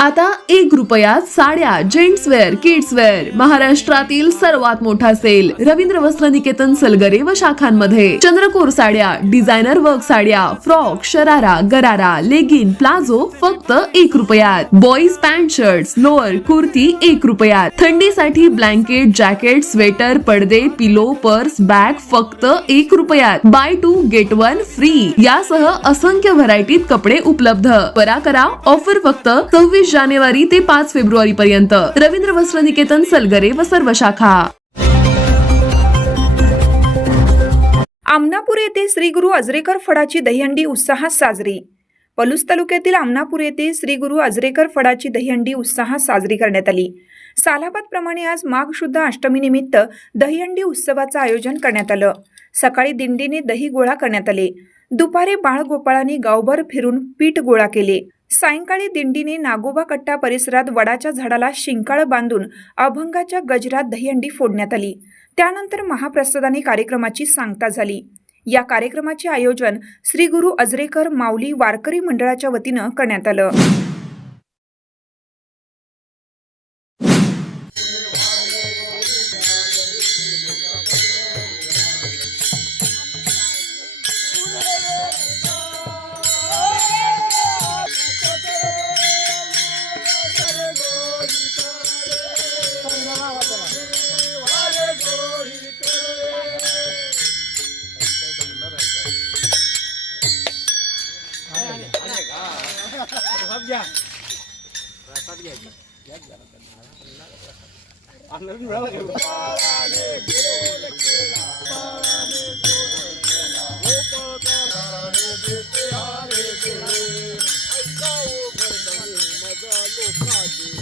आता 1 रुपयात साड्या, जेंट्स वेअर, किड्स वेअर, महाराष्ट्रातील सर्वात मोठा सेल रवींद्र वस्त्र निकेतन सलगरे व शाखांमध्ये. चंद्रकोर साड्या, डिझायनर वर्क साड्या, फ्रॉक, शरारा, गरारा, लेगिन, प्लाझो फक्त 1 रुपयात. Boys pant, shirts, lower, kurti 1 रुपयात. थंडीसाठी ब्लँकेट, जॅकेट, स्वेटर, पडदे, पिलो, पर्स, बॅग फक्त 1 रुपयात. बाय 2 गेट 1 फ्री यासह असंख्य व्हरायटीत कपडे उपलब्ध. त्वरा करा, ऑफर फक्त 26 जानेवारी ते 5 फेब्रुवारी पर्यंत. रवींद्र वस्त्र निकेतन सलगरे व सर्व शाखा. आमनापूर येथे श्री गुरु अजरेकर फडाची दहीहंडी उत्साहात साजरी. पलूस तालुक्यातील आमनापूर येथे श्री गुरु अजरेकर फडाची दहीहंडी उत्साहात साजरी करण्यात आली. सालाबाद प्रमाणे आज माघ शुद्ध अष्टमी निमित्त दहीहंडी उत्सवाचं आयोजन करण्यात आलं. सकाळी दिंडीने दही गोळा करण्यात आले. दुपारी बाळगोपाळांनी गावभर फिरून पीठ गोळा केले. सायंकाळी दिंडीने नागोबा कट्टा परिसरात वडाच्या झाडाला शिंकाळ बांधून अभंगाच्या गजरात दहीहंडी फोडण्यात आली. त्यानंतर महाप्रसादाने कार्यक्रमाची सांगता झाली. या कार्यक्रमाचे आयोजन श्री गुरु अजरेकर माऊली वारकरी मंडळाच्या वतीनं करण्यात आलं. मजा लोकांची